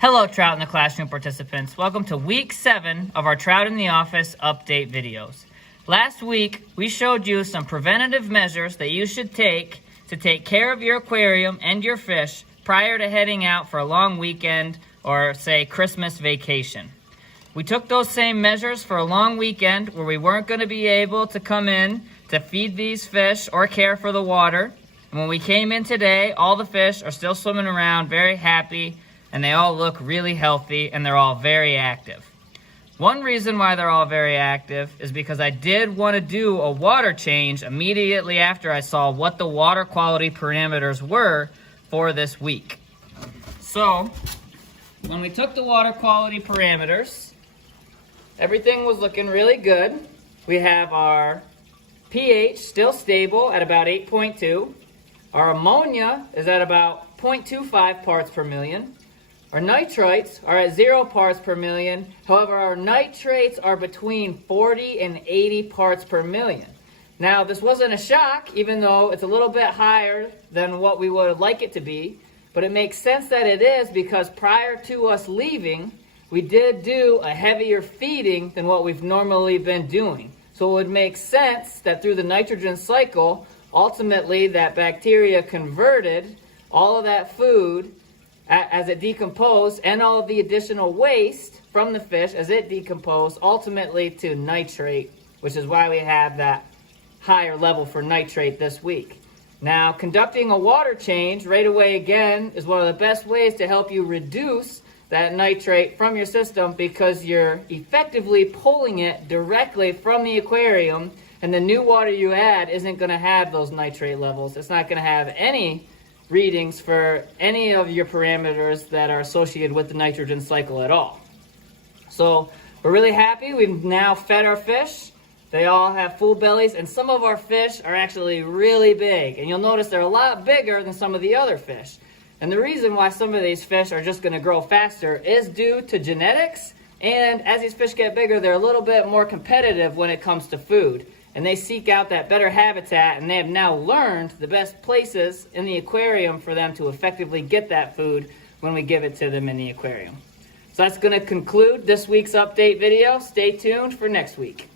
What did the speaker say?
Hello, Trout in the Classroom participants. Welcome to week 7 of our Trout in the Office update videos. Last week, we showed you some preventative measures that you should take to take care of your aquarium and your fish prior to heading out for a long weekend or, say, Christmas vacation. We took those same measures for a long weekend where we weren't going to be able to come in to feed these fish or care for the water. And when we came in today, all the fish are still swimming around very happy, and they all look really healthy, and they're all very active. One reason why they're all very active is because I did want to do a water change immediately after I saw what the water quality parameters were for this week. So, when we took the water quality parameters, everything was looking really good. We have our pH still stable at about 8.2. Our ammonia is at about 0.25 parts per million. Our nitrites are at 0 parts per million. However, our nitrates are between 40 and 80 parts per million. Now, this wasn't a shock, even though it's a little bit higher than what we would like it to be. But it makes sense that it is because prior to us leaving, we did do a heavier feeding than what we've normally been doing. So it would make sense that through the nitrogen cycle, ultimately that bacteria converted all of that food as it decomposed and all of the additional waste from the fish as it decomposed ultimately to nitrate, which is why we have that higher level for nitrate this week. Now, conducting a water change right away again is one of the best ways to help you reduce that nitrate from your system because you're effectively pulling it directly from the aquarium, and the new water you add isn't going to have those nitrate levels. It's not going to have any readings for any of your parameters that are associated with the nitrogen cycle at all. So we're really happy. We've now fed our fish. They all have full bellies, and some of our fish are actually really big. And you'll notice they're a lot bigger than some of the other fish. And the reason why some of these fish are just going to grow faster is due to genetics. And as these fish get bigger, they're a little bit more competitive when it comes to food. And they seek out that better habitat, and they have now learned the best places in the aquarium for them to effectively get that food when we give it to them in the aquarium. So that's going to conclude this week's update video. Stay tuned for next week.